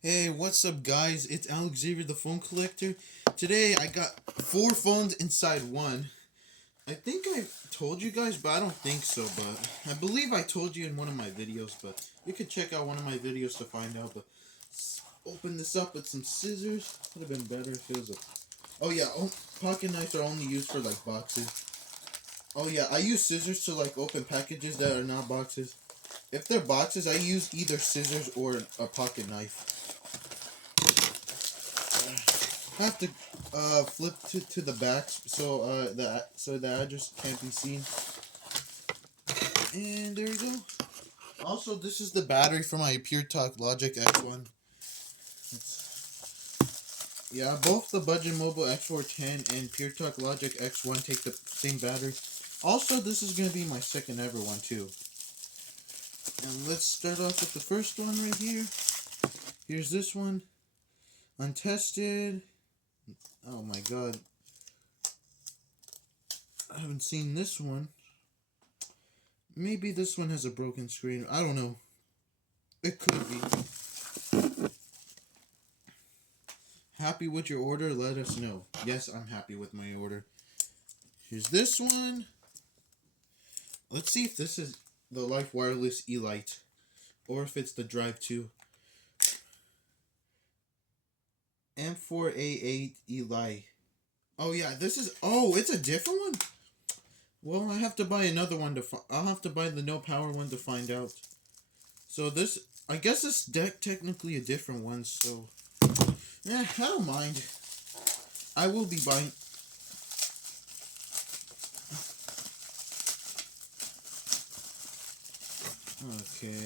Hey, what's up, guys? It's Alex Xavier, the phone collector. Today I got four phones inside one. I think I told you guys, but I don't think so. But I believe I told you in one of my videos, but you could check out one of my videos to find out. But open this up with some scissors. Would have been better if it was a. Oh yeah, pocket knives are only used for like boxes. Oh yeah, I use scissors to like open packages that are not boxes. If they're boxes, I use either scissors or a pocket knife. I have to flip to the back so the address can't be seen. And there we go. Also, this is the battery for my PureTalk Logic X1. Yeah, both the Budget Mobile X410 and PureTalk Logic X1 take the same battery. Also, this is going to be my second ever one too. And let's start off with the first one right here. Here's this one. Untested. Oh my god. I haven't seen this one. Maybe this one has a broken screen. I don't know. It could be. Happy with your order? Let us know. Yes, I'm happy with my order. Here's this one. Let's see if this is the Life Wireless E-Lite or if it's the Drive 2. M4A8 E-Lite. Oh yeah, this is. Oh, it's a different one. Well, I have to buy another one I'll have to buy the no power one to find out. So this, I guess it's technically a different one. So, yeah, I don't mind. I will be buying. Okay.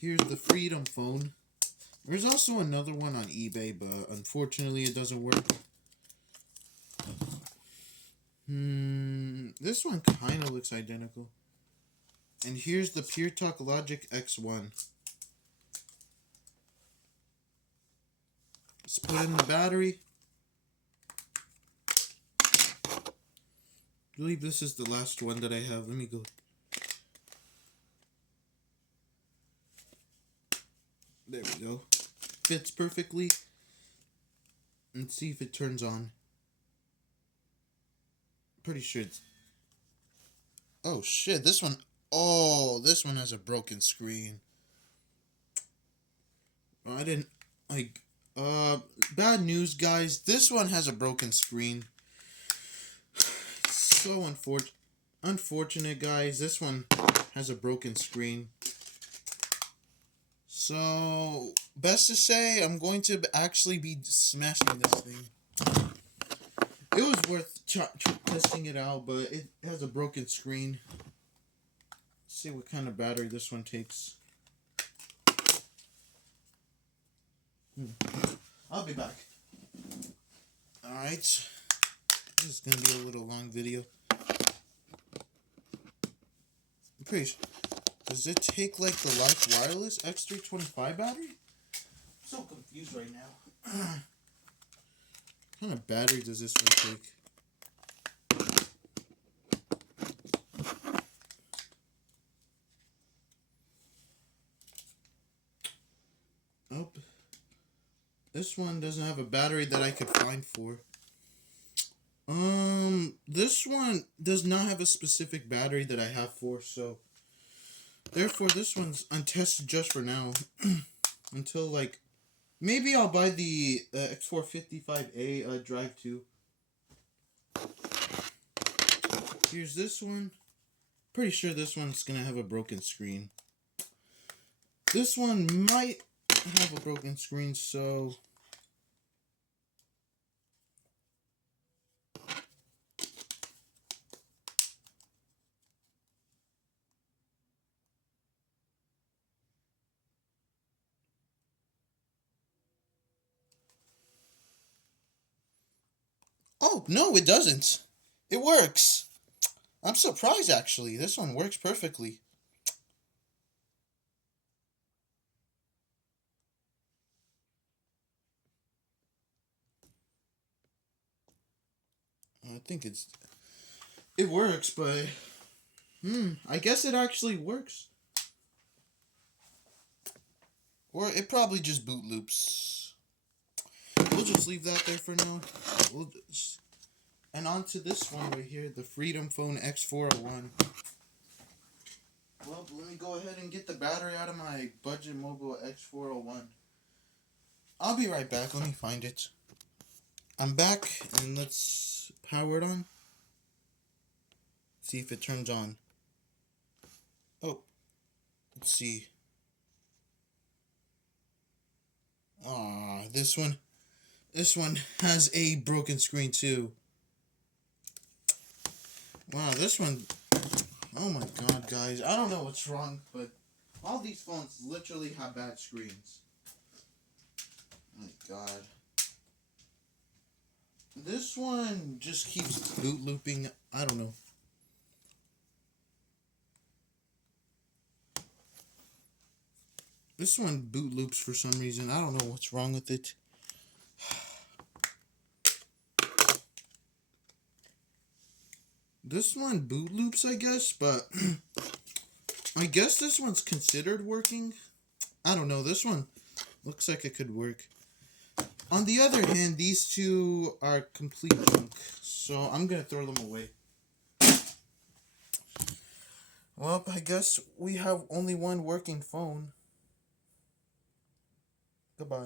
Here's the Freedom phone. There's also another one on eBay, but unfortunately it doesn't work. This one kind of looks identical. And here's the PureTalk Logic X1. Let's put in the battery. I believe this is the last one that I have. Let me go. There we go. Fits perfectly. Let's see if it turns on. Pretty sure it's... Oh shit, this one... Oh, this one has a broken screen. Oh, I didn't... Like... Bad news, guys. This one has a broken screen. So unfortunate, guys. This one has a broken screen. So, best to say, I'm going to actually be smashing this thing. It was worth testing it out, but it has a broken screen. Let's see what kind of battery this one takes. I'll be back. Alright. This is going to be a little long video. I'm pretty sure. Does it take like the Life Wireless X325 battery? I'm so confused right now. What kind of battery does this one take? Oh, this one doesn't have a battery that I could find for. This one does not have a specific battery that I have for, so therefore this one's untested just for now. Until like maybe I'll buy the X455A Drive 2. Here's this one. Pretty sure this one's gonna have a broken screen. This one might have a broken screen, so oh no, it doesn't. It works. I'm surprised actually. This one works perfectly. I think it works, but I guess it actually works. Or it probably just boot loops. We'll just leave that there for now. And on to this one right here, the Freedom Phone X401. Well, let me go ahead and get the battery out of my Budget Mobile X401. I'll be right back. Let me find it. I'm back, and let's power it on. See if it turns on. Oh, let's see. This one has a broken screen too. Wow, this one, oh my god, guys, I don't know what's wrong, but all these phones literally have bad screens. Oh my god. This one just keeps boot looping, I don't know. This one boot loops for some reason. I don't know what's wrong with it. This one boot loops, I guess, but I guess this one's considered working. I don't know. This one looks like it could work. On the other hand, these two are complete junk, so I'm going to throw them away. Well, I guess we have only one working phone. Goodbye.